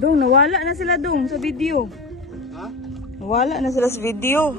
Dong, nawala na sila dong sa video. Ha? Nawala na sila sa video.